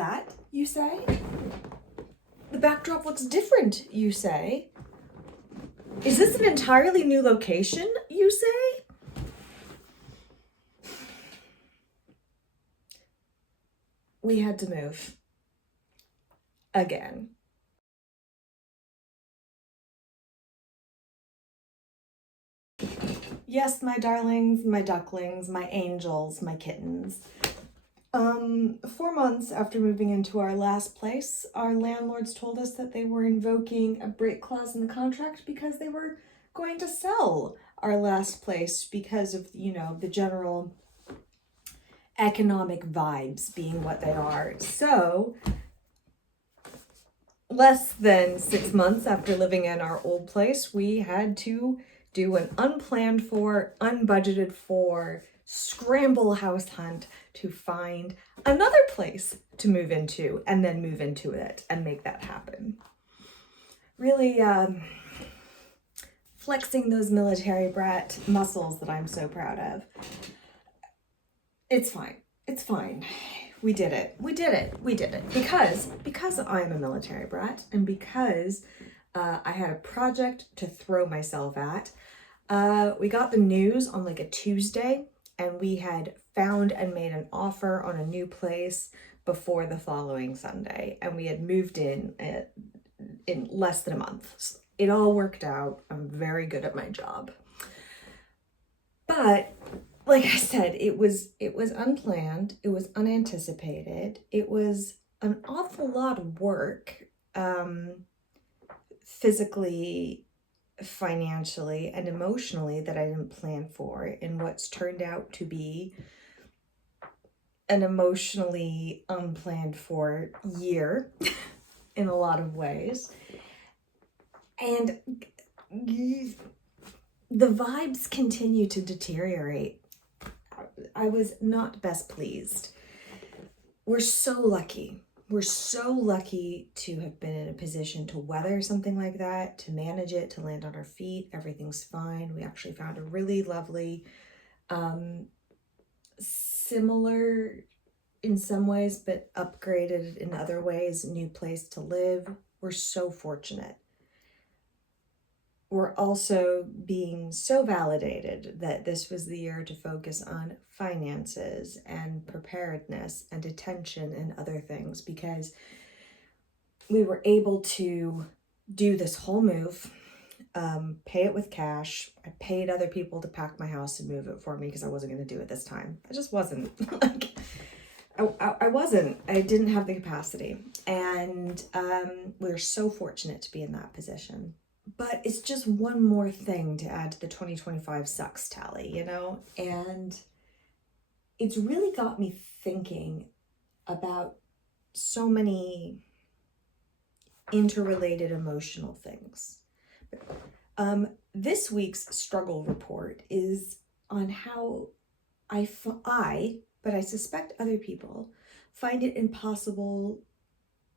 that, you say? The backdrop looks different, you say. Is this an entirely new location, you say? We had to move. Again. Yes, my darlings, my ducklings, my angels, my kittens. 4 months after moving into our last place, our landlords told us that they were invoking a break clause in the contract because they were going to sell our last place because of, the general economic vibes being what they are. So, less than 6 months after living in our old place, we had to do an unplanned for, unbudgeted for, scramble house hunt to find another place to move into and then move into it and make that happen. Really flexing those military brat muscles that I'm so proud of. It's fine. It's fine. We did it. We did it. We did it. Because I'm a military brat and because I had a project to throw myself at, we got the news on like a Tuesday, and we had found and made an offer on a new place before the following Sunday, and we had moved in less than a month. So it all worked out. I'm very good at my job. But like I said, it was unplanned, it was unanticipated, it was an awful lot of work, physically, financially, and emotionally that I didn't plan for in what's turned out to be an emotionally unplanned for year in a lot of ways. And the vibes continue to deteriorate. I was not best pleased. We're so lucky. We're so lucky to have been in a position to weather something like that, to manage it, to land on our feet. Everything's fine. We actually found a really lovely, similar in some ways, but upgraded in other ways, new place to live. We're so fortunate. We're also being so validated that this was the year to focus on finances and preparedness and attention and other things, because we were able to do this whole move, pay it with cash. I paid other people to pack my house and move it for me because I wasn't going to do it this time. I just wasn't. I wasn't. I didn't have the capacity. And we're so fortunate to be in that position. But it's just one more thing to add to the 2025 sucks tally, And it's really got me thinking about so many interrelated emotional things. This week's struggle report is on how but I suspect other people find it impossible,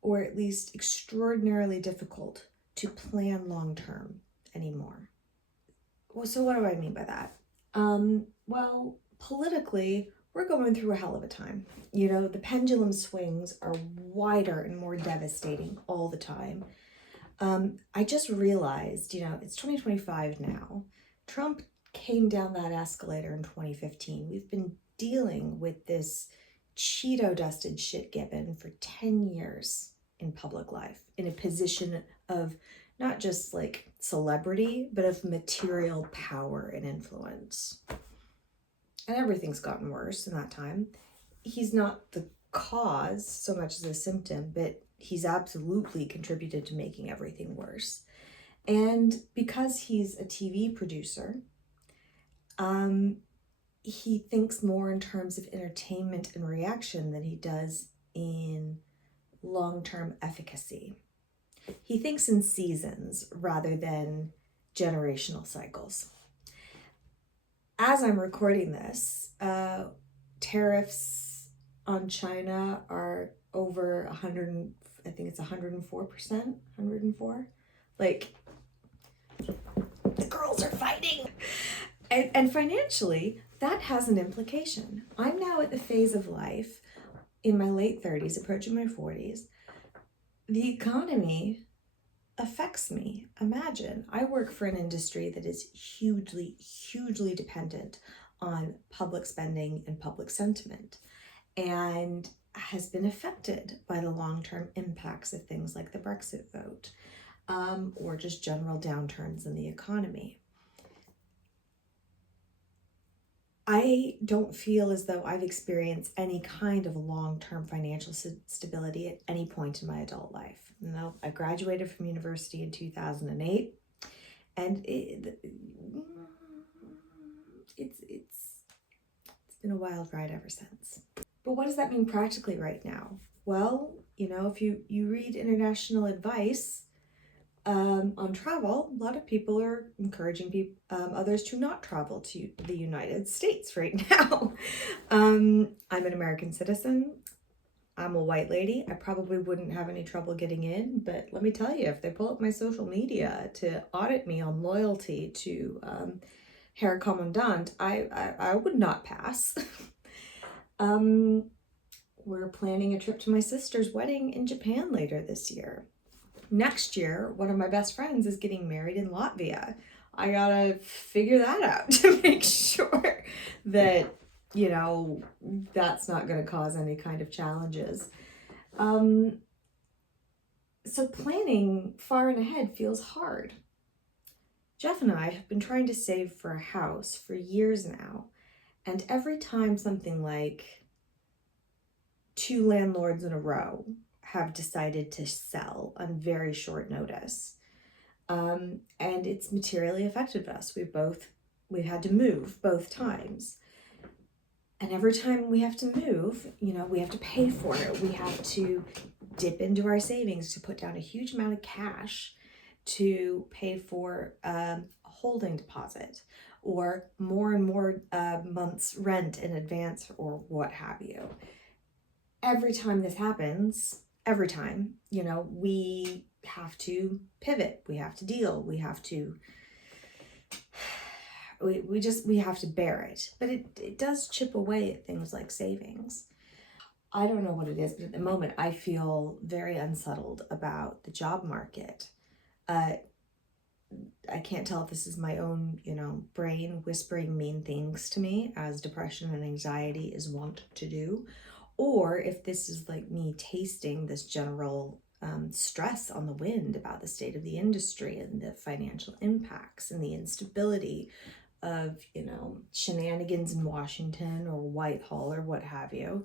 or at least extraordinarily difficult, to plan long-term anymore. Well, so what do I mean by that? Well, politically, we're going through a hell of a time. The pendulum swings are wider and more devastating all the time. I just realized, it's 2025 now. Trump came down that escalator in 2015. We've been dealing with this Cheeto-dusted shit-gibbon for 10 years in public life, in a position of not just like celebrity, but of material power and influence. And everything's gotten worse in that time. He's not the cause so much as a symptom, but he's absolutely contributed to making everything worse. And because he's a TV producer, he thinks more in terms of entertainment and reaction than he does in long-term efficacy. He thinks in seasons rather than generational cycles. As I'm recording this, tariffs on China are over 100, I think it's 104%, 104. Like, the girls are fighting. And financially, that has an implication. I'm now at the phase of life in my late 30s, approaching my 40s, the economy affects me. Imagine, I work for an industry that is hugely, hugely dependent on public spending and public sentiment, and has been affected by the long-term impacts of things like the Brexit vote, or just general downturns in the economy. I don't feel as though I've experienced any kind of long-term financial stability at any point in my adult life. No, I graduated from university in 2008, and it's been a wild ride ever since. But what does that mean practically right now? Well, if you read international advice on travel, a lot of people are encouraging others to not travel to the United States right now. I'm an American citizen. I'm a white lady. I probably wouldn't have any trouble getting in, but let me tell you, if they pull up my social media to audit me on loyalty to Herr Commandant, I would not pass. We're planning a trip to my sister's wedding in Japan later this year. Next year, one of my best friends is getting married in Latvia. I gotta figure that out to make sure that, that's not gonna cause any kind of challenges. So planning far and ahead feels hard. Jeff and I have been trying to save for a house for years now, and every time something like 2 landlords in a row have decided to sell on very short notice, and it's materially affected us. We've had to move both times, and every time we have to move, we have to pay for it. We have to dip into our savings to put down a huge amount of cash to pay for a holding deposit, or more and more months rent in advance, or what have you. Every time this happens, we have to pivot, we have to deal, we have to bear it. But it does chip away at things like savings. I don't know what it is, but at the moment I feel very unsettled about the job market. I can't tell if this is my own, brain whispering mean things to me, as depression and anxiety is wont to do, or if this is like me tasting this general stress on the wind about the state of the industry and the financial impacts and the instability of, shenanigans in Washington or Whitehall or what have you.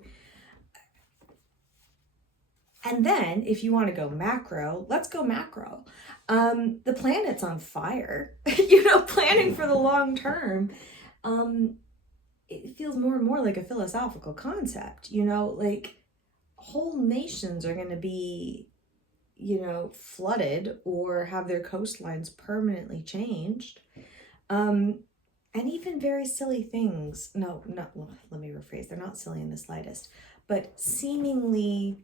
And then if you want to go macro, let's go macro. The planet's on fire. Planning for the long term, it feels more and more like a philosophical concept. Like whole nations are going to be, flooded or have their coastlines permanently changed. And even very silly things. Let me rephrase. They're not silly in the slightest, but seemingly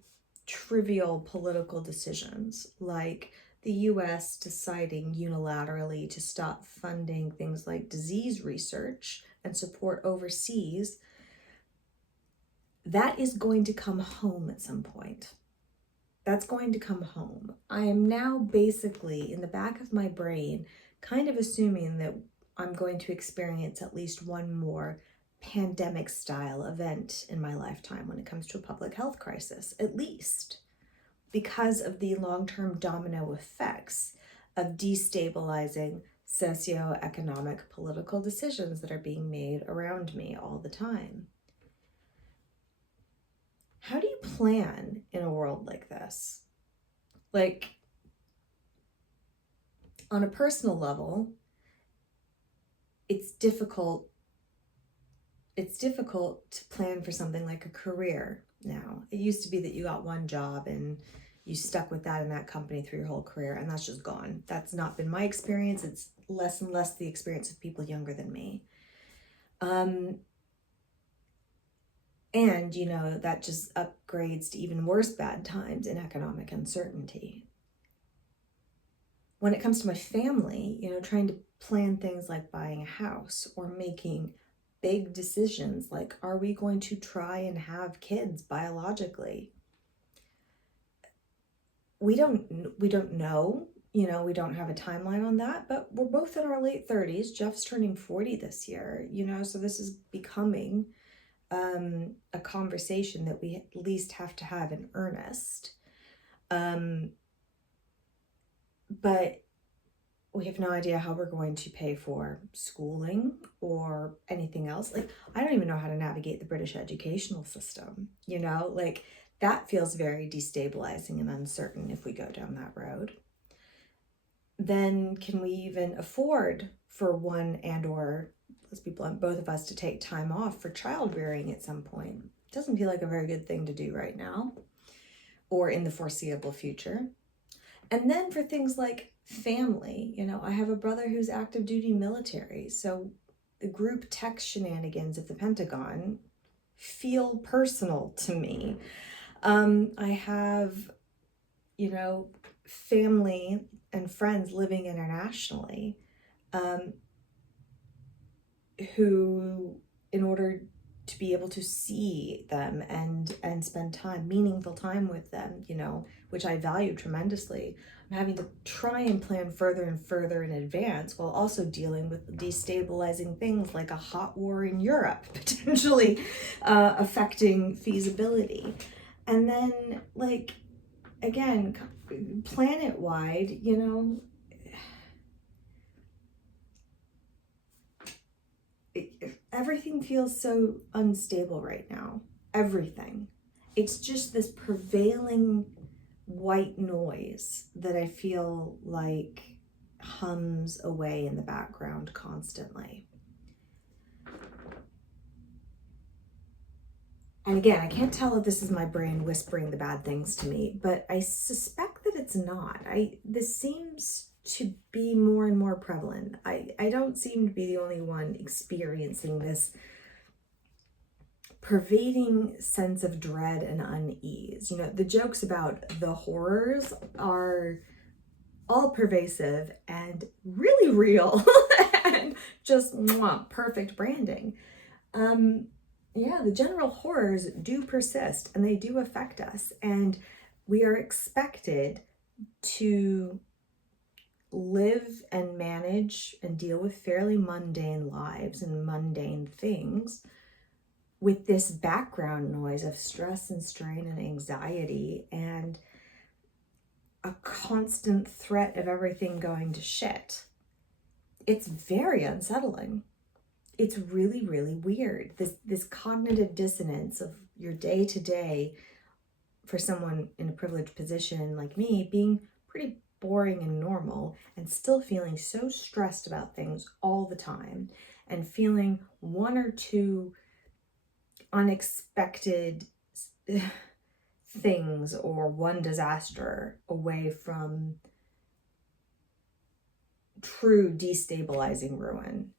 trivial political decisions, like the US deciding unilaterally to stop funding things like disease research and support overseas, that is going to come home at some point. That's going to come home. I am now basically, in the back of my brain, kind of assuming that I'm going to experience at least one more pandemic style event in my lifetime when it comes to a public health crisis, at least, because of the long-term domino effects of destabilizing socioeconomic political decisions that are being made around me all the time. How do you plan in a world like this? Like, on a personal level, it's difficult to plan for something like a career now. It used to be that you got one job and you stuck with that in that company through your whole career, and that's just gone. That's not been my experience. It's less and less the experience of people younger than me. And, that just upgrades to even worse bad times in economic uncertainty. When it comes to my family, trying to plan things like buying a house or making big decisions, like, are we going to try and have kids biologically? We don't know, you know, we don't have a timeline on that, but we're both in our late 30s. Jeff's turning 40 this year, you know, so this is becoming a conversation that we at least have to have in earnest. But we have no idea how we're going to pay for schooling or anything else. Like, I don't even know how to navigate the British educational system, you know, like that feels very destabilizing and uncertain if we go down that road. Then can we even afford for one and or, let's be blunt, both of us to take time off for child rearing at some point? It doesn't feel like a very good thing to do right now or in the foreseeable future. And then for things like family, you know, I have a brother who's active duty military. So the group text shenanigans of the Pentagon feel personal to me. I have, you know, family and friends living internationally who, in order to be able to see them and spend time, meaningful time with them, you know, which I value tremendously, I'm having to try and plan further and further in advance while also dealing with destabilizing things like a hot war in Europe, potentially affecting feasibility. And then, like, again, planet-wide, you know, everything feels so unstable right now. Everything. It's just this prevailing white noise that I feel like hums away in the background constantly. And again, I can't tell if this is my brain whispering the bad things to me, but I suspect that it's not. This seems to be more and more prevalent. I don't seem to be the only one experiencing this pervading sense of dread and unease. You know, the jokes about the horrors are all pervasive and really real and just perfect branding. Yeah, the general horrors do persist and they do affect us, and we are expected to live and manage and deal with fairly mundane lives and mundane things with this background noise of stress and strain and anxiety and a constant threat of everything going to shit. It's very unsettling. It's really, really weird. This cognitive dissonance of your day to day for someone in a privileged position like me being pretty boring and normal and still feeling so stressed about things all the time and feeling one or two unexpected things or one disaster away from true destabilizing ruin.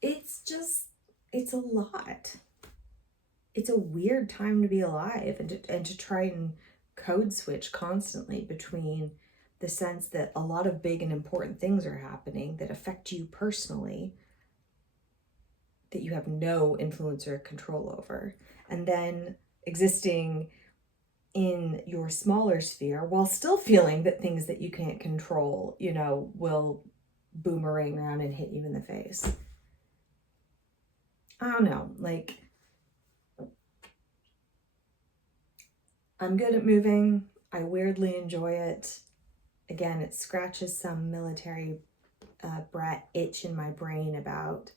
It's a lot. It's a weird time to be alive and to try and code switch constantly between the sense that a lot of big and important things are happening that affect you personally, that you have no influence or control over, and then existing in your smaller sphere while still feeling that things that you can't control, you know, will boomerang around and hit you in the face. I don't know, like, I'm good at moving. I weirdly enjoy it. Again, it scratches some military brat itch in my brain about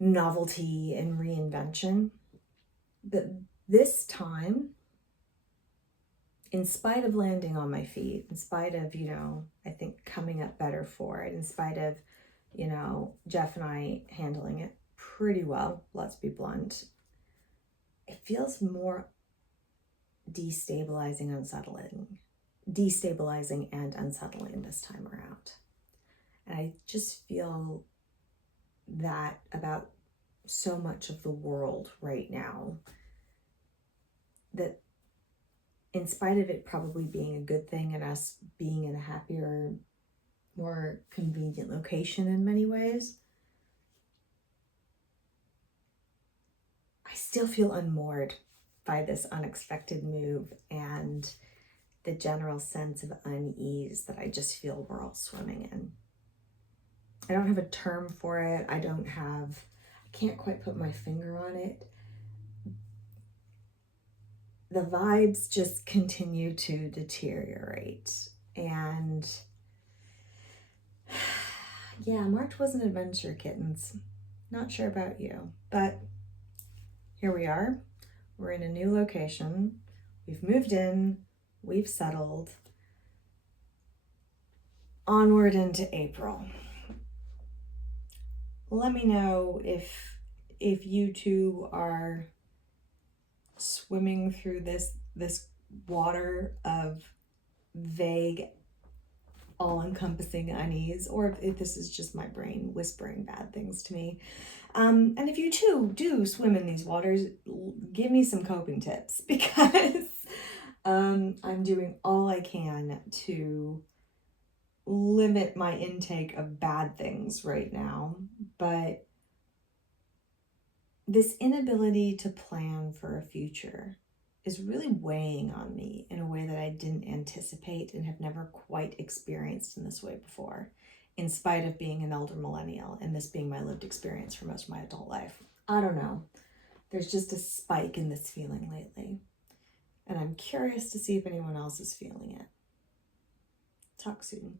novelty and reinvention. But this time, in spite of landing on my feet, in spite of, you know, I think coming up better for it, in spite of, you know, Jeff and I handling it pretty well, let's be blunt, it feels more destabilizing and unsettling this time around. And I just feel that about so much of the world right now, that in spite of it probably being a good thing and us being in a happier, more convenient location in many ways, still feel unmoored by this unexpected move and the general sense of unease that I just feel we're all swimming in. I don't have a term for it. I can't quite put my finger on it. The vibes just continue to deteriorate. And yeah, March was an adventure, kittens. Not sure about you, but here we are. We're in a new location. We've moved in. We've settled. Onward into April. Let me know if you two are swimming through this water of vague, all-encompassing unease, or if this is just my brain whispering bad things to me. And if you too do swim in these waters, give me some coping tips, because I'm doing all I can to limit my intake of bad things right now, but this inability to plan for a future is really weighing on me in a way that I didn't anticipate and have never quite experienced in this way before, in spite of being an elder millennial and this being my lived experience for most of my adult life. I don't know. There's just a spike in this feeling lately, and I'm curious to see if anyone else is feeling it. Talk soon.